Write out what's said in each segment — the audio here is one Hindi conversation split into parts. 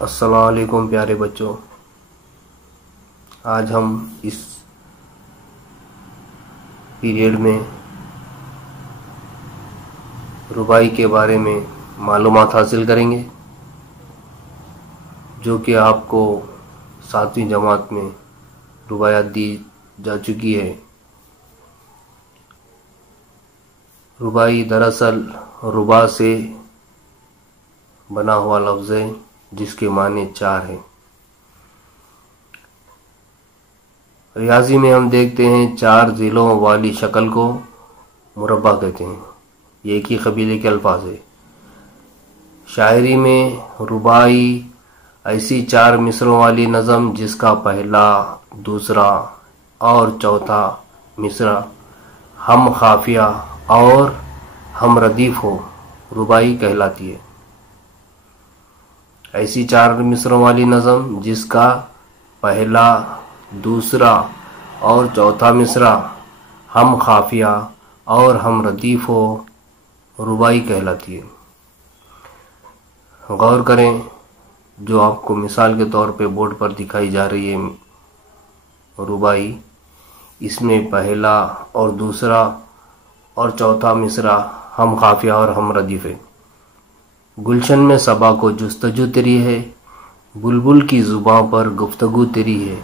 अस्सलाम वालेकुम प्यारे बच्चों, आज हम इस पीरियड में रुबाई के बारे में मालूमात हासिल करेंगे, जो कि आपको 7वीं जमात में रुबायात दी जा चुकी है। रुबाई दरअसल रुबा से बना हुआ लफ्ज़ है, जिसके माने 4 हैं। रियाजी में हम देखते हैं 4 ज़िलों वाली शक्ल को मुरब्बा कहते हैं। ये एक ही कबीले के अल्फाज है। शायरी में रुबाई ऐसी 4 मिसरों वाली नज़म जिसका पहला, दूसरा और चौथा मिसरा हम खाफिया और हम रदीफ हो रुबाई कहलाती है। ऐसी 4 मिसरों वाली नज़म जिसका पहला, दूसरा और चौथा मिसरा हम खाफिया और हम रदीफ हो रुबाई कहलाती है। गौर करें, जो आपको मिसाल के तौर पे बोर्ड पर दिखाई जा रही है रुबाई, इसमें पहला और दूसरा और चौथा मिसरा हम खाफिया और हम रदीफ है। गुलशन में सबा को जुस्तजू तेरी है, बुलबुल की जुबां पर गुफ्तगू तेरी है।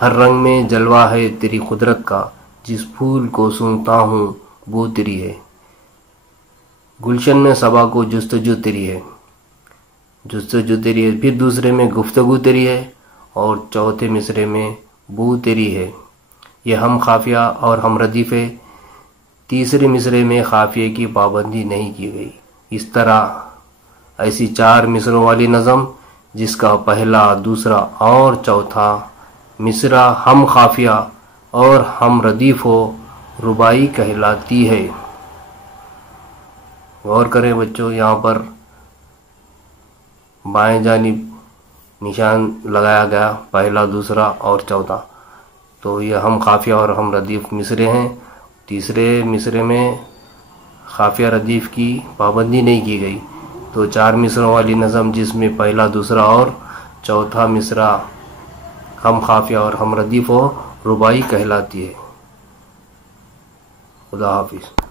हर रंग में जलवा है तेरी कुदरत का, जिस फूल को सूंघता हूँ वो तेरी है। गुलशन में सबा को जुस्तजू तेरी है, जुस्तजू तेरी है। फिर दूसरे में गुफ्तगू तेरी है और चौथे मिसरे में बू तेरी है। यह हम खाफिया और हम रदीफ है। तीसरे मिसरे में खाफिए की पाबंदी नहीं की गई। इस तरह ऐसी 4 मिसरों वाली नज़म जिसका पहला, दूसरा और चौथा मिसरा हम खाफिया और हम रदीफ हो रुबाई कहलाती है। गौर करें बच्चों, यहाँ पर बाएं जानिब निशान लगाया गया, पहला, दूसरा और चौथा। तो ये हम खाफिया और हम रदीफ मिसरे हैं। तीसरे मिसरे में खाफिया रदीफ की पाबंदी नहीं की गई। तो 4 मिसरों वाली नज़म जिसमें पहला, दूसरा और चौथा मिसरा हम खाफिया और हम रदीफ हो रुबाई कहलाती है। खुदा हाफिज़।